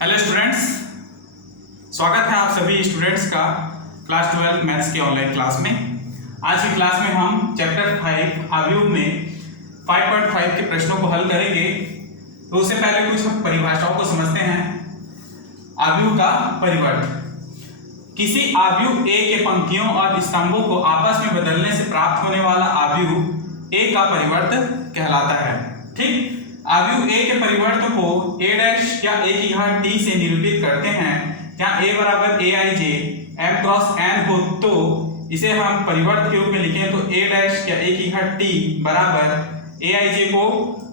Hello students, स्वागत है आप सभी स्टूडेंट्स का क्लास 12 मैथ्स के ऑनलाइन क्लास में। आज की क्लास में हम चैप्टर 5 अवयव में 5.5 के प्रश्नों को हल करेंगे। तो उससे पहले कुछ परिभाषाओं को समझते हैं। अवयव का परिवर्त, किसी अवयव ए के पंक्तियों और स्तंभों को आपस में बदलने से प्राप्त होने वाला अवयव ए का परिवर्त कहलाता है। ठीक, अवयव ए के परिवर्त को a डैश या a की घात t से निरूपित करते हैं। जहाँ a बराबर a i j m cross n हो तो इसे हम परिवर्त के रूप में लिखें तो a डैश या a की घात t बराबर a i j को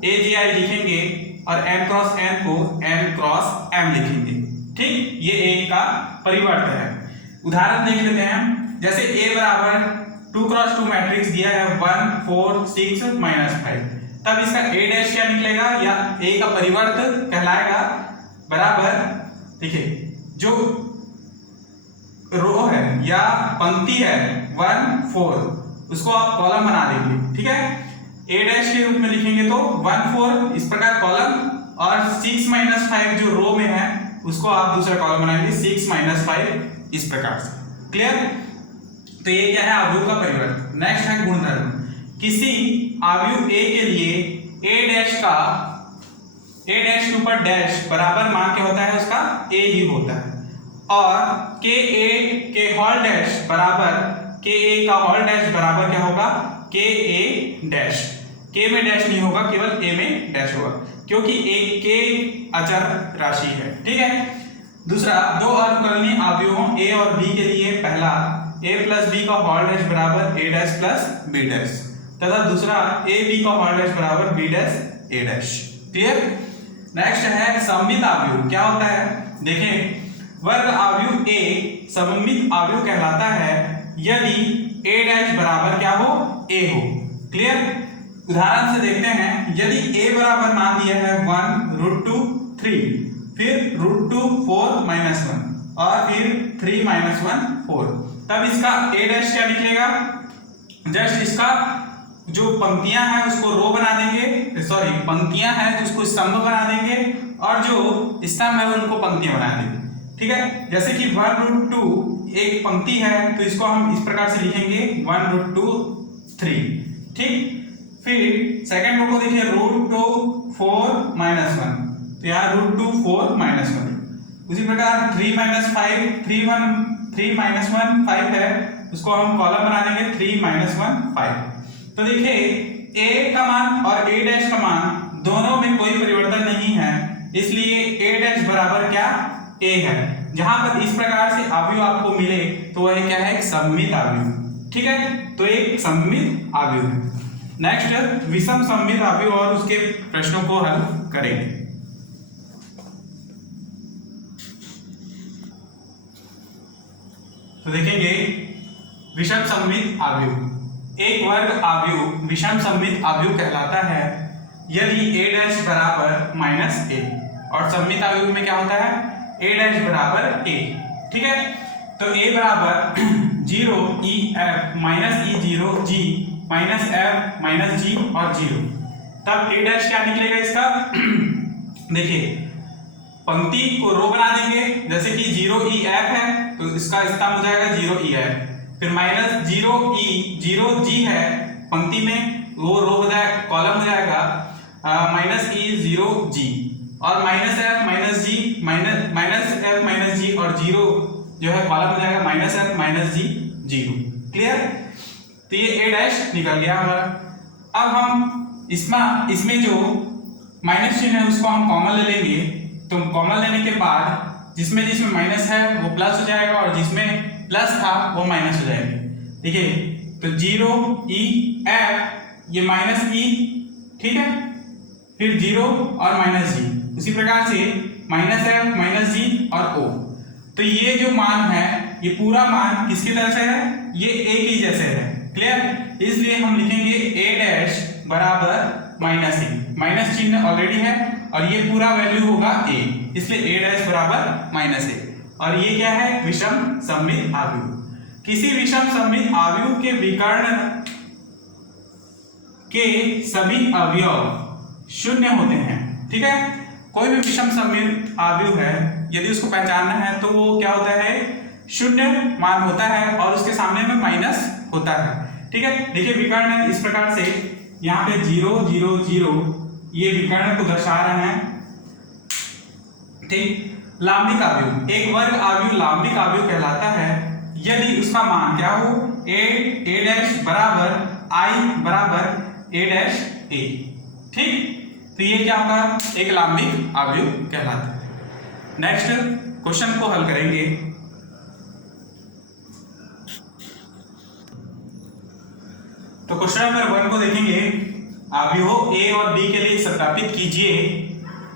a j i लिखेंगे और m क्रॉस n को m क्रॉस m लिखेंगे। ठीक, ये a का परिवर्त है। उदाहरण देख लेते हैं। जैसे a बराबर 2 क्रॉस 2 मैट्रिक्स दिया है 1 4 6 -5, तब इसका a डैश क्या निकलेगा या a का परिवर्त कहलाएगा बराबर, देखिए जो रो है या पंक्ति है 1 4 उसको आप कॉलम बना देंगे। ठीक है, a डैश के रूप में लिखेंगे तो 1 4 इस प्रकार कॉलम, और 6 5 जो रो में है उसको आप दूसरा कॉलम बनाएंगे 6 5 इस प्रकार से। क्लियर? तो ये क्या है, अवयव का परिवर्त। नेक्स्ट है गुणधर्म। किसी अवयव a के लिए a डैश के ऊपर डैश बराबर मान क्या होता है, उसका a ही होता है, और ka के होल डैश बराबर ka का होल डैश बराबर क्या होगा, ka डैश। k में डैश नहीं होगा, केवल a में डैश होगा, क्योंकि एक k अचर राशि है। ठीक है। दूसरा, दो अनुकलनीय अवयवों a और b के लिए पहला a प्लस b का होल डैश बराबर a dash plus b dash, तथा दूसरा a b का होल डैश बराबर b dash a dash. Clear? Next है सममित अवयव। क्या होता है, देखें, वर्ग अवयव a सममित अवयव कहलाता है यदि a डैश बराबर क्या हो, a हो। क्लियर? उदाहरण से देखते हैं। यदि a बराबर मान दिया है 1√2 3, फिर √2 4 -1 और फिर 3 -1 4, तब इसका a डैश क्या निकलेगा, जस्ट इसका जो पंक्तियां हैं उसको रो बना देंगे, सॉरी पंक्तियां हैं उसको स्तंभ बना देंगे, और जो स्तंभ है उनको पंक्तियां बना देंगे। ठीक है, जैसे कि 1√2 एक पंक्ति है तो इसको हम इस प्रकार से लिखेंगे 1√2 3। ठीक, फिर सेकंड रो को देखिए √2 4 -1, तो यहाँ √2 4 -1। उसी प्रकार 3 -1 5 है, उसको हम कॉलम बना देंगे 3 -1 5। तो देखिए a का मान और a डैश का मान दोनों में कोई परिवर्तन नहीं है, इसलिए a डैश बराबर क्या, a है। जहां पर इस प्रकार से अवयव आपको मिले तो वह क्या है, एक सममित अवयव। ठीक है, तो एक सममित अवयव है। नेक्स्ट, विषम सममित अवयव और उसके प्रश्नों को हल करेंगे। तो देखेंगे विषम सममित अवयव। एक वर्ग अवयव विषम सममित अवयव कहलाता है यदि a डैश बराबर -a, और सममित अवयव में क्या होता है, a डैश बराबर a। ठीक है, तो a बराबर 0 e f -e0 g -f -g और 0, तब a डैश क्या निकलेगा इसका देखिए पंक्ति को रो बना देंगे, जैसे कि 0 e f है तो इसका स्तंभ हो जाएगा 0 e f, फिर -0 e 0 g है पंक्ति में, वो रो हो जाएगा, कॉलम हो जाएगा -e0 g, और -f -g और 0 जो है कॉलम हो जाएगा -f -g 0। क्लियर? तो ये a डैश निकल गया हमारा। अब हम इसमें जो माइनस चिन्ह है उसको हम कॉमन ले लेंगे, तो कॉमन लेने के बाद जिसमें माइनस है वो प्लस हो जाएगा और जिसमें प्लस था वो माइनस हो जाएगा। ठीक है, तो 0 e f ये -e, ठीक है, फिर 0 और -g, उसी प्रकार से -f -g और o। तो ये जो मान है ये पूरा मान किसकी तरह से है, ये a की जैसे है। क्लियर? इसलिए हम लिखेंगे a डैश बराबर -a, माइनस चिन्ह ऑलरेडी है और ये पूरा वैल्यू होगा a, इसलिए a डैश बराबर -a। और ये क्या है, विषम सममित अवयव। किसी विषम सममित अवयव के विकर्ण के सभी अवयव शून्य होते हैं। ठीक है, कोई भी विषम सममित आव्यूह है, यदि उसको पहचानना है तो वो क्या होता है, शून्य मान होता है और उसके सामने में माइनस होता है। ठीक है, देखिए विकर्ण इस प्रकार से यहाँ पे 0 0 0 ये विकर्ण को दर्शा रहे हैं। ठीक, लांबिक आव्यूह, एक वर्ग आव्यूह लांबिक आव्यूह कहलाता है यदि उसका मान क्या हो, a डैश बराबर i बराबर a डैश a। ठीक, तो ये क्या होगा, एक लांबिक आव्यूह कहलाता है। नेक्स्ट क्वेश्चन को हल करेंगे। तो क्वेश्चन नंबर 1 को देखेंगे, आव्यूह a और b के लिए सत्यापित कीजिए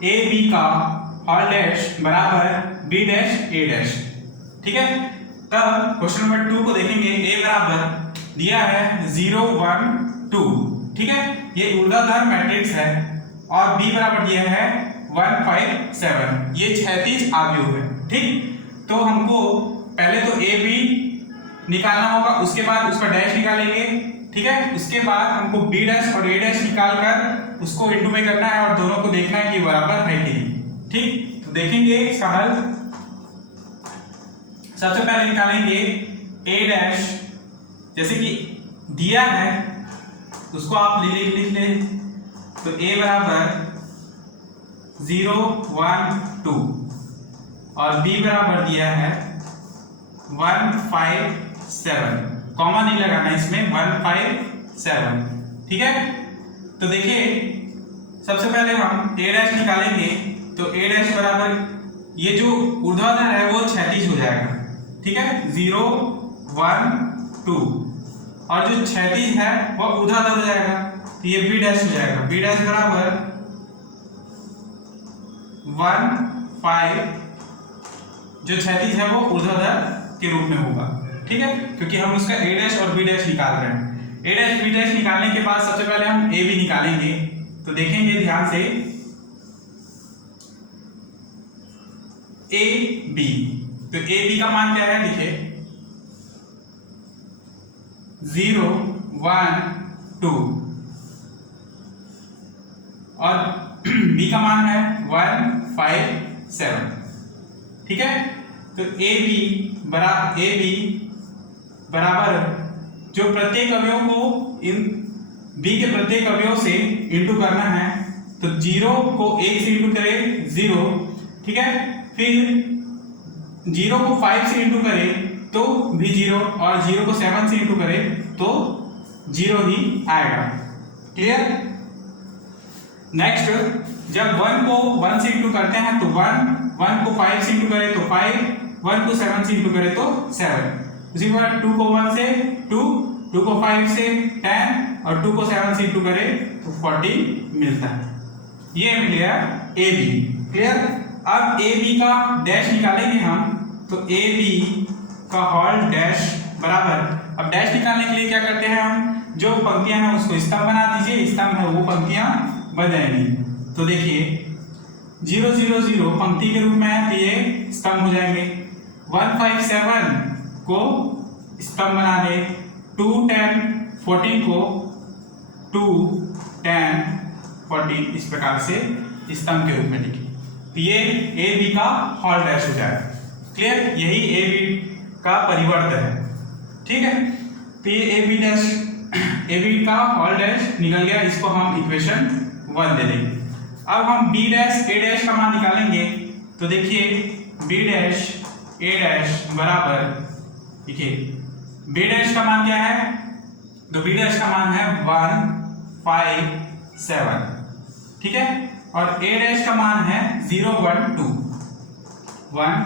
a b का हॉल डैश बराबर b डैश a डैश। ठीक है, तब क्वेश्चन नंबर 2 को देखेंगे, a बराबर दिया है 0 1 2। ठीक है, ये ऊर्ध्वाधर मैट्रिक्स है और b बराबर दिया है 1 5 7, ये क्षैतिज आव्यूह है। ठीक, तो हमको पहले तो a b निकालना होगा, उसके बाद उसका डैश निकालेंगे। ठीक है, उसके बाद हमको b डैश और a डैश निकाल कर उसको इनटू में करना है और दोनों को देखना है कि बराबर है कि नहीं। ठीक, तो देखेंगे इसका हल। सबसे पहले निकालेंगे a डैश, जैसे कि दिया है उसको आप लिख लें, तो a बराबर 0 1 2 और b बराबर दिया है 1 5 7, कॉमा नहीं लगाना इसमें, 1 5 7। ठीक है, तो देखिए सबसे पहले हम a डैश निकालेंगे, तो a डैश बराबर ये जो ऊर्ध्वाधर है वो क्षैतिज हो जाएगा। ठीक है, 0 1 2 और जो क्षैतिज है वो ऊर्ध्वाधर हो जाएगा, तो ये b डैश हो जाएगा। b डैश बराबर 1 5, जो क्षैतिज है वो ऊर्ध्वाधर के रूप में होगा। ठीक है, क्योंकि हम उसका a डैश और b डैश निकाल रहे हैं। a डैश b डैश निकालने के बाद सबसे पहले हम a b निकालेंगे, तो देखेंगे ध्यान से a b, तो a b का मान क्या है, देखिए 0 1 2 और b का मान है 1 5 7। ठीक है, तो a b बराबर जो प्रत्येक अवयव को इन b के प्रत्येक अवयव से इंटू करना है, तो 0 को 1 से इंटू करें 0। ठीक है, फिर 0 को 5 से इंटू करें तो भी 0 और 0 को 7 से इंटू करें तो 0 ही आएगा। क्लियर। नेक्स्ट, जब 1 को 1 से इंटू करते हैं तो 1 को 5 से इंटू करें तो 5, 1 को 7 से इंटू करें तो 7। उसी के बाद 2 को 1 से 2, 2 को 5 से 10 और 2 को 7 से इंटू करें तो 40 मिलता है। ये मिल गया ए बी। क्लियर। अब ए बी का डैश निकालेंगे हम, तो ए बी का होल डैश बराबर, अब डैश निकालने के लिए क्या करते हैं हम, जो पंक्तियां हैं उसको स्तंभ बना दीजिए, स्तंभ है वो पंक्तियां बन जाएंगी। तो देखिए 0 0 0 पंक्ति के रूप में है तो ये स्तंभ हो जाएंगे। 1 5 7 को स्तंभ बना दे, 2 10 14 को 2 10 14 इस प्रकार से स्तंभ के रूप में लिखिए। तो ये ए बी का होल डैश हो जाएगा। क्लियर, यही ए बी का परिवर्त है। ठीक है, तो ये A B dash, A B का होल डैश निकल गया, इसको हम इक्वेशन 1 दे देंगे। अब हम बी डैश ए डैश का मान निकालेंगे, तो देखिए बी डैश ए डैश बराबर, देखिए बी डैश का मान क्या है, तो बी डैश का मान है 1 5 7। ठीक है, और ए डैश का मान है 0 1 2 1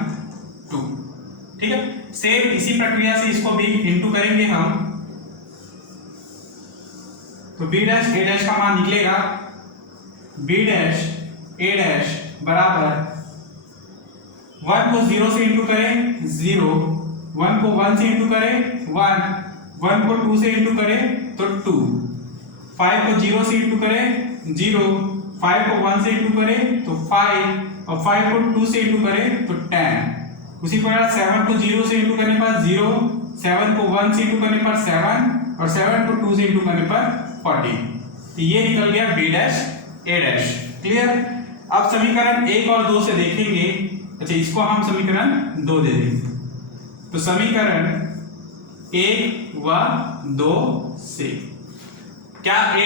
2। ठीक है, सेम इसी प्रक्रिया से इसको भी इंटू करेंगे हम, तो बी डैश ए डैश का मान निकलेगा बी डैश ए डैश बराबर 1 को 0 से इंटू करें 0, 1 को 1 से इंटू करें 1, 1 को 2 से इंटू करें तो 2, 5 को 0 से इंटू करें 0, 5 को 1 से इंटू करें तो 5 और 5 को 2 से इंटू करें तो 10। उसी प्रकार 7 को 0 से इंटू करने पर 0, 7 को 1 से इंटू करने पर 7 और 7 को 2 से इंटू करने पर 40। तो ये निकल गया बी डैश ए डैश। क्लियर। अब समीकरण 1 और 2 से देखेंगे। अच्छा, इसको हम समीकरण 2 दे देंगे। तो समीकरण 1 व 2 से क्या ए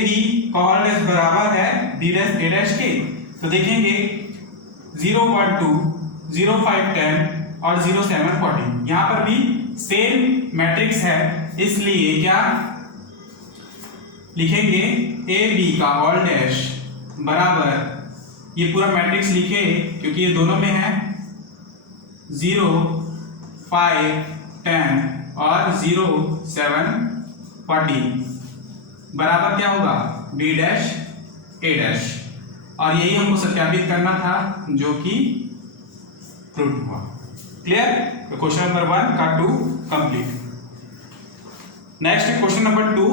बी का होल डैश बराबर है बी डैश ए डैश के? तो देखेंगे 0 1 2 0 5 10 और 0 7 14, यहाँ पर भी सेम मैट्रिक्स है, इसलिए क्या लिखेंगे ए बी का होल डैश बराबर, ये पूरा मैट्रिक्स लिखे क्योंकि ये दोनों में है, 0 5 10 और 0 7 14 बराबर क्या होगा बी डैश ए डैश। और यही हमको सत्यापित करना था जो कि प्रूव हुआ। क्लियर? तो क्वेश्चन नंबर 1 का 2 कंप्लीट। नेक्स्ट क्वेश्चन नंबर 2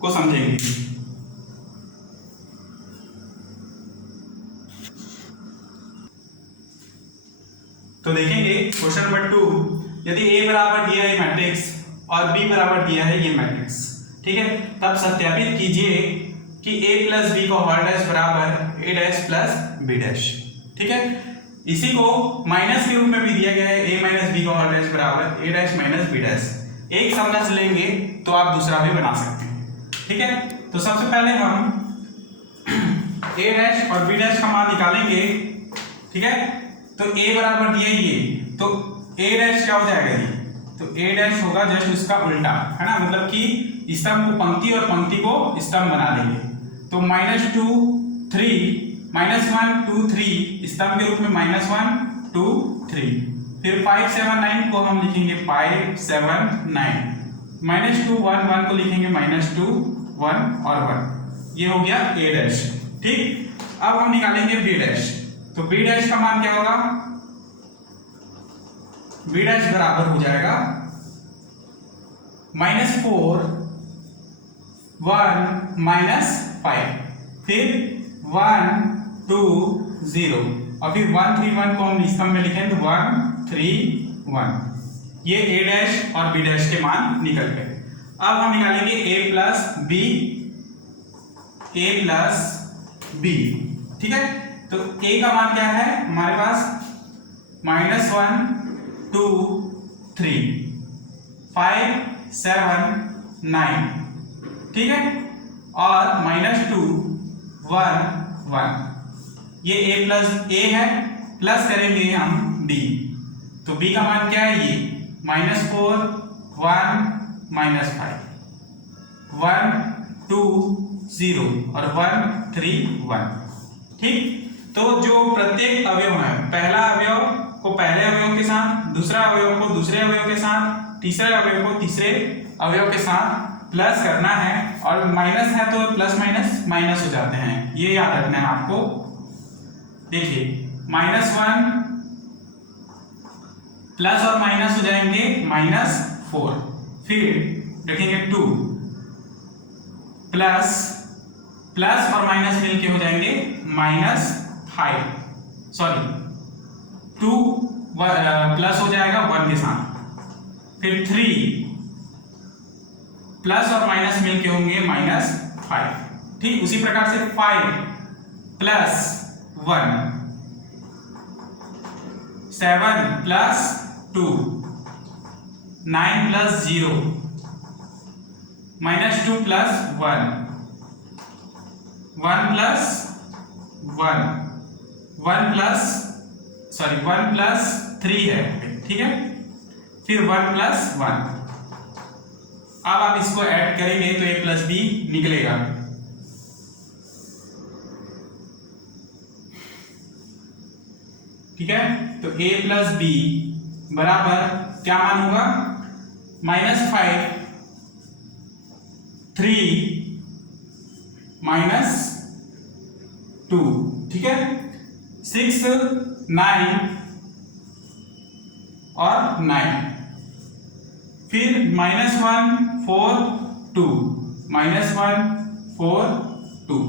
को समझेंगे। तो देखेंगे क्वेश्चन नंबर 2, यदि a बराबर दिया है मैट्रिक्स और b बराबर दिया है ये मैट्रिक्स, ठीक है, तब सत्यापित कीजिए कि a प्लस बी का होल डैश बराबर a dash plus b dash. ठीक है, इसी को माइनस के रूप में भी दिया गया है, a माइनस बी का होल डैश बराबर a dash minus b dash. एक समझ लेंगे तो आप दूसरा भी बना सकते हैं। ठीक है, तो सबसे पहले हम a डैश और b डैश का मान निकालेंगे। ठीक है, तो a बराबर दिया ये, तो a डैश क्या हो जाएगा ये? तो a डैश होगा जस्ट उसका उल्टा, है ना, मतलब कि स्तंभ को पंक्ति और पंक्ति को स्तंभ बना देंगे। तो -2 3 -1 2 3 स्तंभ के रूप में -1 2 3, फिर 5 7 9 को हम लिखेंगे 5 7 9, -2 1 1 को लिखेंगे -2 1 और 1। ये हो गया a डैश। ठीक, अब हम निकालेंगे b डैश। तो b डैश का मान क्या होगा? b डैश बराबर हो जाएगा -4 1 -5, फिर 1 2 0 और फिर 1 3 1 को हम स्तंभ में लिखें तो 1 3 1। ये a डैश और b डैश के मान निकल गए। अब हम निकालेंगे a प्लस b। ठीक है, तो a का मान क्या है हमारे पास? -1 2 3 5 7 9। ठीक है, और -2 1 1, ये a प्लस a है, प्लस करेंगे हम b। तो b का मान क्या है? ये -4 1 -5 1 2 0 और 1 3 1। ठीक, तो जो प्रत्येक अवयव है, पहला अवयव को पहले अवयव के साथ, दूसरा अवयव को दूसरे अवयव के साथ, तीसरे अवयव को तीसरे अवयव के साथ प्लस करना है, और माइनस है तो प्लस माइनस माइनस हो जाते हैं, ये याद रखना है आपको। देखिए -1 प्लस और माइनस हो जाएंगे -4, फिर रखेंगे 2 प्लस और माइनस मिलके हो जाएंगे -5, सॉरी 2 प्लस हो जाएगा 1 के साथ, फिर 3 प्लस और माइनस मिलके होंगे -5। ठीक, उसी प्रकार से 5 plus 1 7 plus 2 9 plus 0 -2 plus 1 1 plus 3 है। ठीक है, फिर 1 प्लस 1। अब आप इसको ऐड करेंगे तो a प्लस बी निकलेगा। ठीक है, तो a प्लस बी बराबर क्या मान होगा? -5 3 -2। ठीक है, 6 9 और 9, फिर -1 4 2 -1 4 2,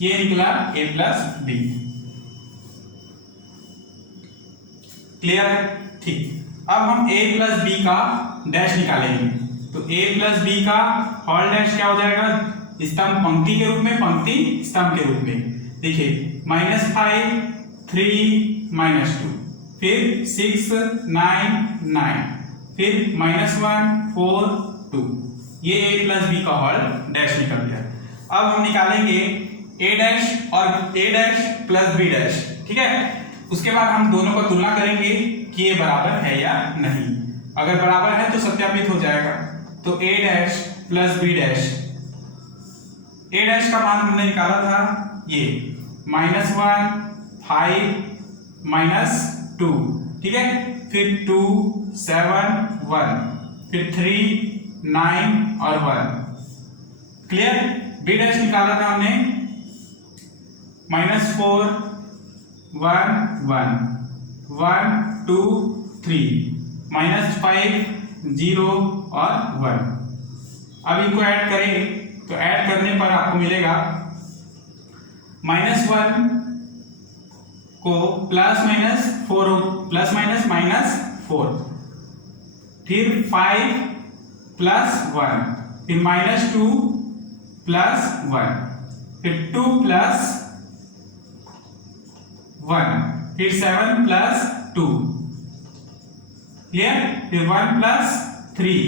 ये निकला a प्लस बी। क्लियर है? ठीक, अब हम a प्लस बी का डैश निकालेंगे। तो a प्लस बी का होल डैश क्या हो जाएगा? स्तंभ पंक्ति के रूप में, पंक्ति स्तंभ के रूप में। देखिए -5 3 -2, फिर 6 9 9, फिर -1 4 2, ये a प्लस बी का होल डैश निकल गया। अब हम निकालेंगे a डैश और a dash plus b dash, ठीक है। उसके बाद हम दोनों को तुलना करेंगे कि ये बराबर है या नहीं। अगर बराबर है तो सत्यापित हो जाएगा। तो a dash plus b dash, a dash का मान हमने निकाला था ये -1 5 -2, ठीक है। फिर 2 7 1, फिर 3 9 और 1, क्लियर। b डैश निकाला था हमने -4 1 1 1 2 3, -5 0 और 1। अब इनको ऐड करें तो ऐड करने पर आपको मिलेगा -1 को +-4, फिर 5 + 1, फिर -2 + 1, फिर 2 + 1, फिर 7 + 2, क्लियर। फिर 1 + 3।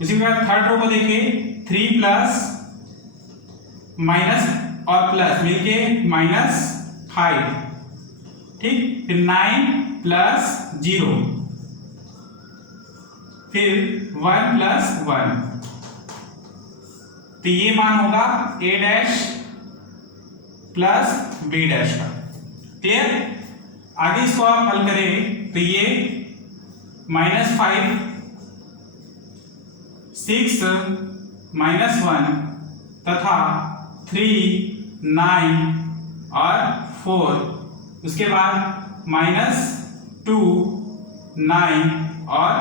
उसी के बाद थर्ड रो को देखिए 3 प्लस माइनस और प्लस मिलके -5, ठीक। फिर 9 + 0, फिर 1 + 1, तो ये मान होगा a dash plus b dash का, क्लियर। आगे इसको आप हल करें तो ये -5 6 -1 तथा 3 9 और 4, उसके बाद -2 9 और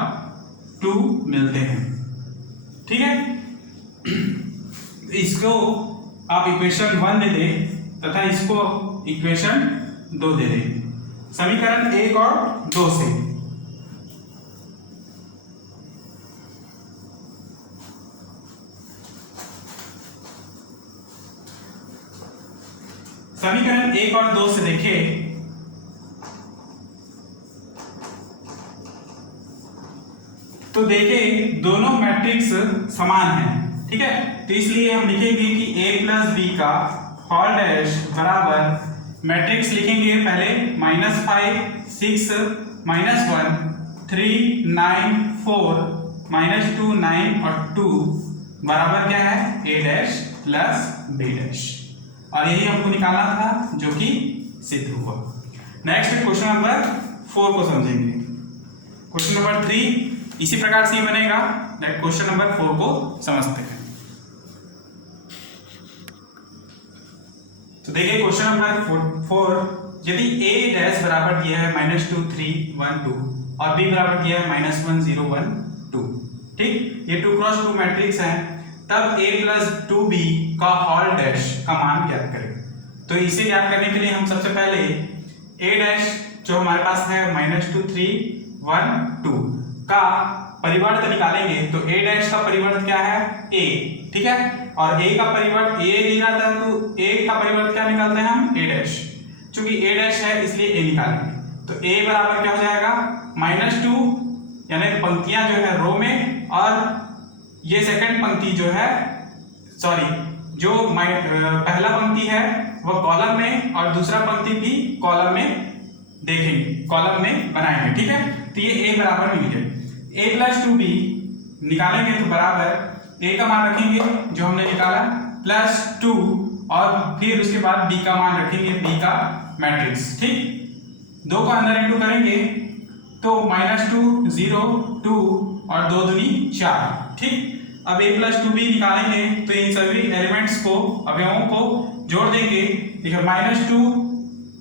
2 मिलते हैं, ठीक है। इसको आप इक्वेशन 1 दे दें तथा इसको इक्वेशन 2 दे दें, समीकरण 1 और 2 से। समीकरण 1 और 2 से देखें तो देखें दोनों मैट्रिक्स समान हैं, ठीक है। तो इसलिए हम लिखेंगे कि a प्लस बी का होल डैश बराबर मैट्रिक्स लिखेंगे पहले -5 6 -1 3 9 4 -2 9 और 2 बराबर क्या है a dash plus b dash, और यही हमको निकालना था जो कि सिद्ध हुआ। नेक्स्ट क्वेश्चन नंबर 4 को समझेंगे। क्वेश्चन नंबर 3 इसी प्रकार से ही बनेगा। क्वेश्चन नंबर 4 को समझते हैं। तो देखिए क्वेश्चन नंबर 4, यदि a डैश बराबर दिया है -2 3 1 2 और b बराबर दिया है -1 0 1 2, ठीक। ये 2 क्रॉस 2 मैट्रिक्स है, तब a प्लस 2b का होल डैश का मान ज्ञात करें। तो इसे ज्ञात करने के लिए हम सबसे पहले a डैश जो हमारे पास है -2 3 1 2 का परिवर्त निकालेंगे। तो a डैश का परिवर्त क्या है a, ठीक है। और a का परिवर्त a लिया जाता है तो a का परिवर्त क्या निकालते हैं हम a डैश, चूंकि a डैश है इसलिए a निकालेंगे। तो a बराबर क्या हो जाएगा -2, यानी पंक्तियां जो है रो में, और ये सेकंड पंक्ति जो है जो पहला पंक्ति है वह कॉलम में और दूसरा पंक्ति भी कॉलम में देखेंगे, कॉलम में बनाएंगे, ठीक है। तो ये a बराबर मिल गया। a प्लस 2b निकालेंगे तो बराबर a का मान रखेंगे जो हमने निकाला +2 और फिर उसके बाद b का मान रखेंगे, b का मैट्रिक्स, ठीक। 2 को अंदर इंटू करेंगे तो -2 0 2 और 2 दूनी 4, ठीक। अब a प्लस 2b निकालेंगे तो इन सभी एलिमेंट्स को, अवयवों को जोड़ देंगे। देखिए -2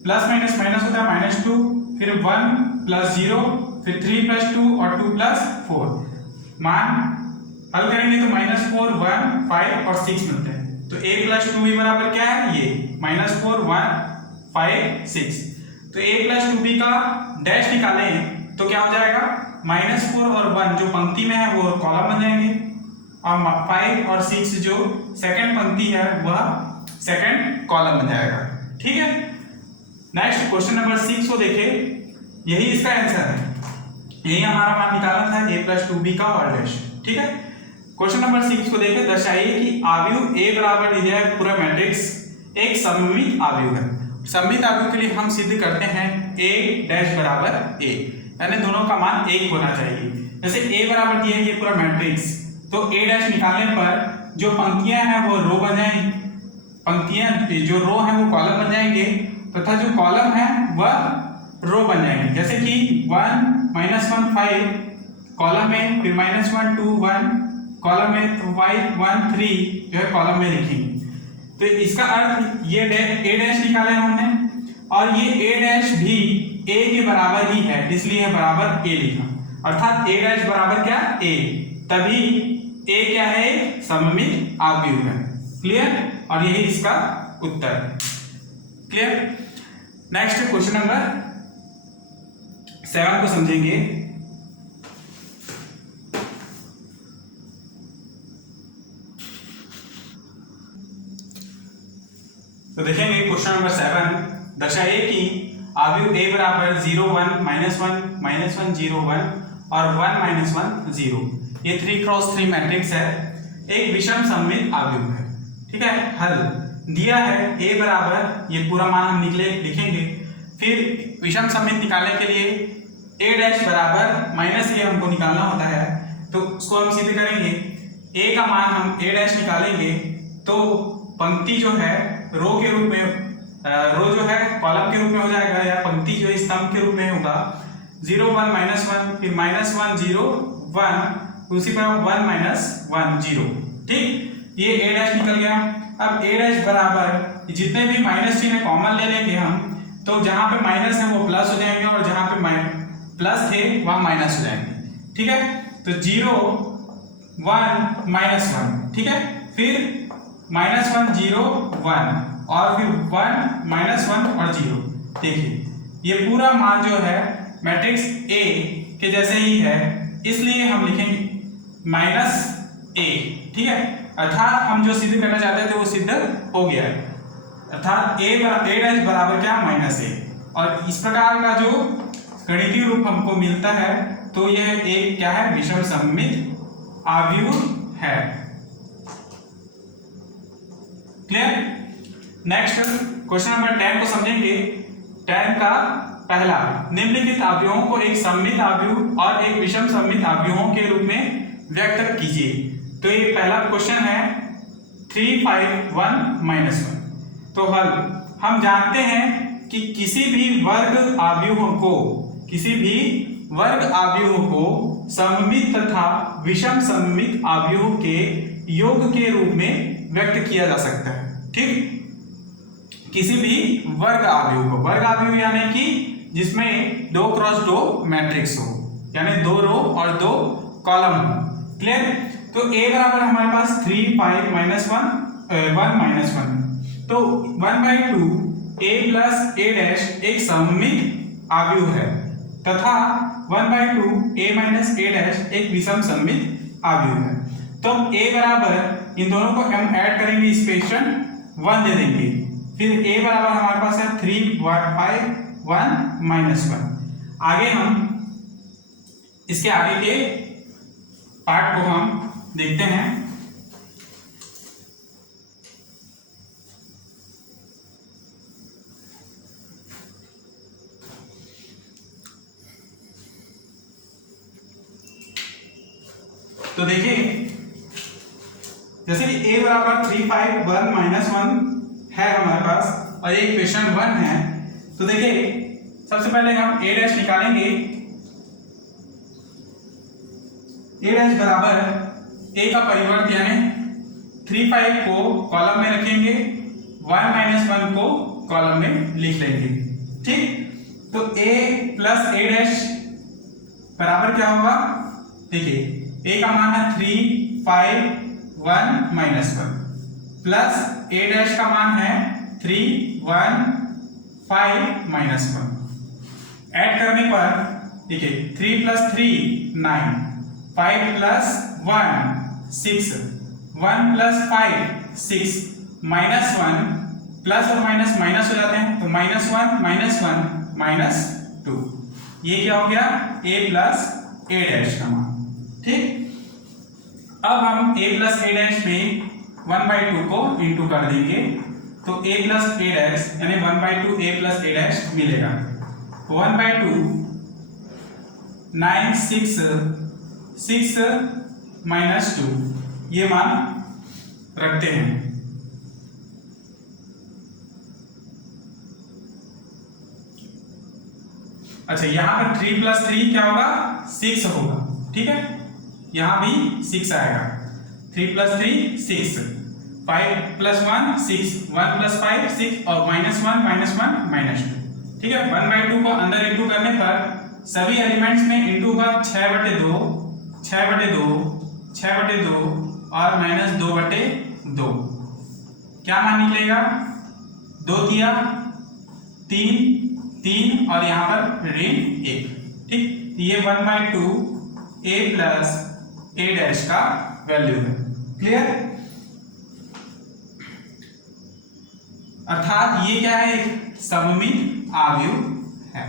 प्लस माइनस माइनस होता है -2, फिर 1 + 0, फिर 3 + 2 और 2 + 4। मान हल करेंगे तो -4 1 5 और 6 मिलते हैं। तो a + 2b बराबर क्या है ये -4 1 5 6। तो a + 2b का डैश निकालें तो क्या हो जाएगा -4 और 1 जो पंक्ति में है वो कॉलम बन जाएंगे, और 5 और 6 जो सेकंड पंक्ति है वह सेकंड कॉलम बन जाएगा। ठीक है, नेक्स्ट क्वेश्चन नंबर 6 को देखे, यही इसका आंसर है, यही हमारा मान निकालना था a + 2b का होल डैश। ठीक है, क्वेश्चन नंबर 6 को देखे, दर्शाइए कि आव्यूह a बराबर दिया है पूरा मैट्रिक्स एक सममित आव्यूह है। सममित आव्यूह के लिए हम सिद्ध करते हैं a डैश बराबर a, यानी दोनों का मान 1 होना चाहिए। जैसे a बराबर दिया है ये पूरा मैट्रिक्स, तो a डैश निकालने पर जो पंक्तियां हैं वो रो बन जाएंगी, पंक्तियां जो रो हैं वो कॉलम बन जाएंगे, तथा जो कॉलम है वह रो बन जाएंगे। जैसे कि 1 -1 5 कॉलम में, फिर -1 2 1 कॉलम में, 5 1 3 जो है कॉलम में लिखेंगे। तो इसका अर्थ ये a डैश निकाला है हमने, और ये a डैश भी a के बराबर ही है, इसलिए बराबर a लिखा, अर्थात a डैश बराबर क्या a, तभी a क्या है, सममित आव्यूह है। क्लियर, और यही इसका उत्तर है। क्लियर, नेक्स्ट क्वेश्चन नंबर 7 को समझेंगे। तो देखेंगे क्वेश्चन नंबर 7, दर्शाइए कि आव्यूह a बराबर 0 1 -1 -1 0 1 और 1 -1 0, ये 3x3 मैट्रिक्स है, एक विषम सममित आव्यूह है। ठीक है, हल दिया है a बराबर, ये पूरा मान हम लिखेंगे, फिर विषम सममित निकालने के लिए a डैश बराबर -a हमको निकालना होता है, तो उसको हम सिद्ध करेंगे। a का मान हम a डैश निकालेंगे तो पंक्ति जो है रो के रूप में, रो जो है कॉलम के रूप में हो जाएगा, या पंक्ति जो है स्तंभ के रूप में होगा। 0 1 -1, फिर -1 0 1, उसी पर 1 -1 0। ठीक, ये a डैश निकल गया। अब a डैश बराबर जितने भी माइनस चिन्ह कॉमन ले लेंगे हम, तो जहां पे माइनस है वो प्लस हो जाएंगे, और जहां पे प्लस थे वहां माइनस हो जाएंगे। ठीक है, तो 0 1 -1, ठीक है, फिर -1 0 1, और फिर 1 -1 और 0। देखिए ये पूरा मान जो है मैट्रिक्स A के जैसे ही है, इसलिए हम लिखेंगे -a। ठीक है, अर्थात हम जो सिद्ध करना चाहते थे वो सिद्ध हो गया है, अर्थात a डैश बराबर क्या, -a। और इस प्रकार का जो गणितीय रूप हमको मिलता है, तो यह एक क्या है, विषम सममित आव्यूह है। क्लियर, नेक्स्ट क्वेश्चन नंबर 10 को समझेंगे। 10 का पहला, निम्नलिखित आव्यूहों को एक सममित आव्यूह और एक विषम सममित आव्यूहों के रूप में व्यक्त कीजिए। तो ये पहला क्वेश्चन है 3 5 1 -1। तो हल, हम जानते हैं कि किसी भी वर्ग आव्यूह को सममित तथा विषम सममित आव्यूह के योग के रूप में व्यक्त किया जा सकता है। ठीक, किसी भी वर्ग आव्यूह यानी कि जिसमें 2x2 मैट्रिक्स हो, यानी 2 रो और 2 कॉलम हो। क्लियर, तो a बराबर हमारे पास 3 5 -1 1 -1, तो 1/2 a + a डैश एक सममित आव्यूह है, तथा 1/2 a - a डैश एक विषम सममित आव्यूह है। तो a बराबर, इन दोनों को हम ऐड करेंगे, इक्वेशन 1 दे देंगे, फिर a बराबर हमारे पास है 3 5 1 -1। आगे हम इसके आगे के पार्ट को हम देखते हैं। तो देखिए, जैसे कि a बराबर 3 5 1 -1 है हमारे पास, और ये इक्वेशन 1 है। तो देखिए सबसे पहले हम a डैश निकालेंगे। a डैश बराबर a का परिवर्त यानी 3 5 को कॉलम में रखेंगे, 1 -1 को कॉलम में लिख लेंगे। ठीक, तो a + a डैश बराबर क्या होगा, देखिए a का मान है 3 5 1 -1 प्लस a डैश का मान है 3 1 5 -1। ऐड करने पर देखिए 3 + 3 9, 5 + 1 6, 1 + 5 6, -1 प्लस और माइनस माइनस हो जाते हैं, तो -1 -2, ये क्या हो गया a प्लस a डैश का मान। ठीक, अब हम a प्लस a डैश में 1/2 को इंटू कर देंगे, तो a प्लस a डैश यानी 1/2 a प्लस a डैश मिलेगा। 1/2 9 6 -2, ये मान रखते हैं। अच्छा, यहां पर 3 प्लस 3 क्या होगा 6 होगा। ठीक है, यहां भी 6 आएगा। 3 प्लस 3 6, 5 प्लस 1 6, 1 प्लस 5 6 और -1 -2। ठीक है, 1/2 को अंदर इंटू करने पर सभी एलिमेंट्स में इंटू का 6/2 6/2 6/2 और -2/2, क्या मान निकलेगा 2 तिया 3 और यहाँ पर ऋण 1। ठीक, ये 1/2 a प्लस a डैश का वैल्यू है। क्लियर, अर्थात ये क्या है, एक सममित आव्यूह है।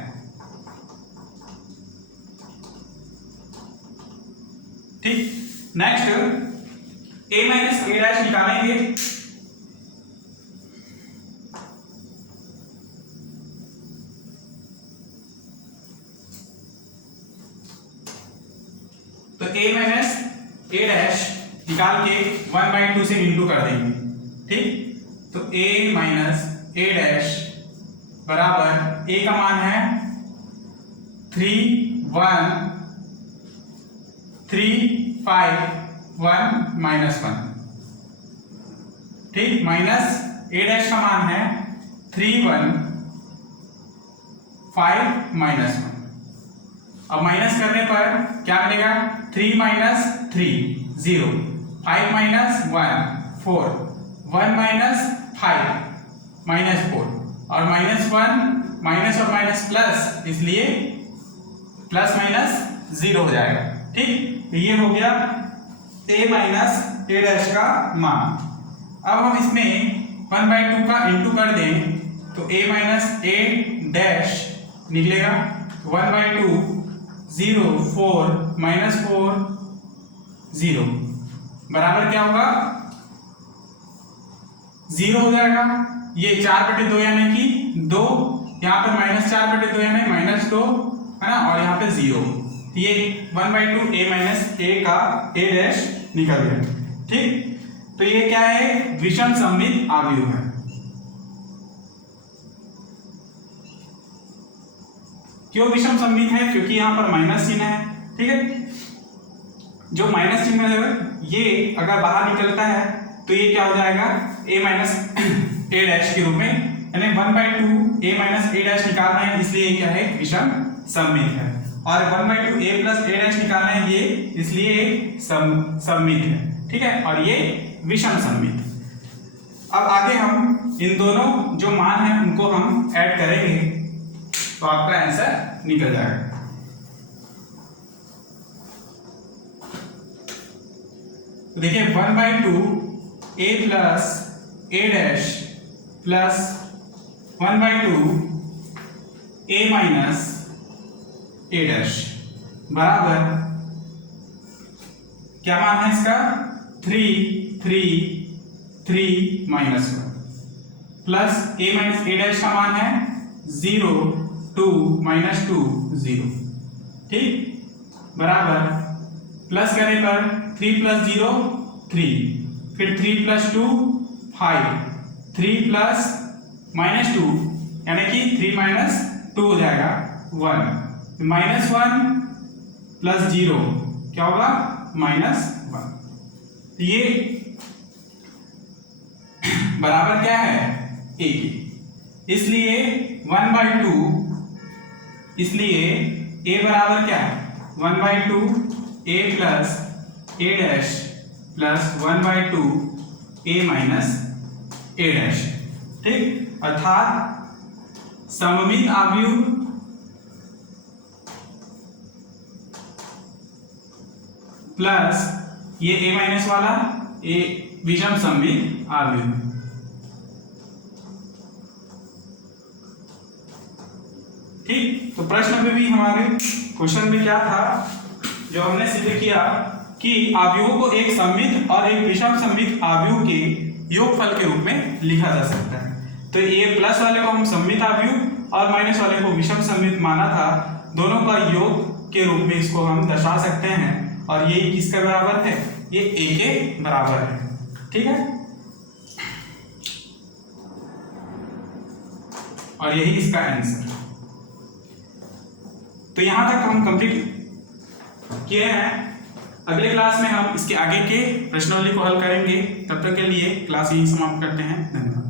ठीक, next a minus a dash निकालेंगे। तो a माइनस a डैश निकाल के 1/2 से इंटू कर देंगे। ठीक, तो a माइनस a डैश बराबर a का मान है 3 1 3 5 1 -1। ठीक, माइनस a डैश का मान है 3 1 5 -1। अब माइनस करने पर क्या मिलेगा 3 - 3 0, 5 - 1 4, 1 - 5 -4 और -1 माइनस और माइनस प्लस, इसलिए प्लस माइनस 0 हो जाएगा। ठीक, तो ये हो गया a माइनस a डैश का मान। अब हम इसमें 1/2 का इंटू कर दें तो a माइनस a डैश निकलेगा 1/2 0 4 -4 0 बराबर क्या होगा 0 हो जाएगा। ये 4/2 यानी कि 2, यहाँ पर -4/2 यानी -2 है ना, और यहाँ पे 0, ये 1/2 a माइनस a का a डैश निकल गया। ठीक, तो ये क्या है विषम सममित आव्यूह है। क्यों विषम सममित है, क्योंकि यहाँ पर माइनस चिन्ह है। ठीक है, जो माइनस चिन्ह है ये अगर बाहर निकलता है तो ये क्या हो जाएगा a माइनस a डैश के रूप में, यानी 1/2 a माइनस a डैश निकालना है, इसलिए ये क्या है विषम सममित है। और 1/2 a प्लस a डैश निकालना है, ये इसलिए एक सममित है। ठीक है, और ये विषम सममित। अब आगे हम इन दोनों जो मान हैं उनको हम ऐड करेंगे तो आपका आंसर निकल जाएगा। तो देखिए 1/2 a plus a dash plus 1/2 a minus a dash बराबर क्या मान है इसका 3 3 3 -1 plus a minus a dash का मान है 0 2 -2 0। ठीक, बराबर प्लस करने पर 3 + 0 3, फिर 3 + 2 5, 3 प्लस -2 यानी कि 3 - 2 हो जाएगा 1, -1 प्लस 0 क्या होगा -1। ये बराबर क्या है a की, इसलिए 1/2, इसलिए a बराबर क्या है 1/2 a plus a dash plus 1/2 a minus a dash. ठीक, अर्थात सममित आव्यूह प्लस ये a माइनस वाला a विषम सममित आव्यूह। ठीक, तो प्रश्न में भी हमारे क्वेश्चन में क्या था जो हमने सिद्ध किया कि अवयवों को एक सममित और एक विषम सममित अवयव के योगफल के रूप में लिखा जा सकता है। तो ये प्लस वाले को हम सममित अवयव और माइनस वाले को विषम सममित माना था, दोनों का योग के रूप में इसको हम दर्शा सकते हैं और ये किसके बराबर है, ये a के बराबर है। ठीक है, और यही इसका आंसर। तो यहां तक हम कंप्लीट किए हैं। अगले क्लास में हम इसके आगे के प्रश्नावली को हल करेंगे। तब तक के लिए क्लास यही समाप्त करते हैं। धन्यवाद।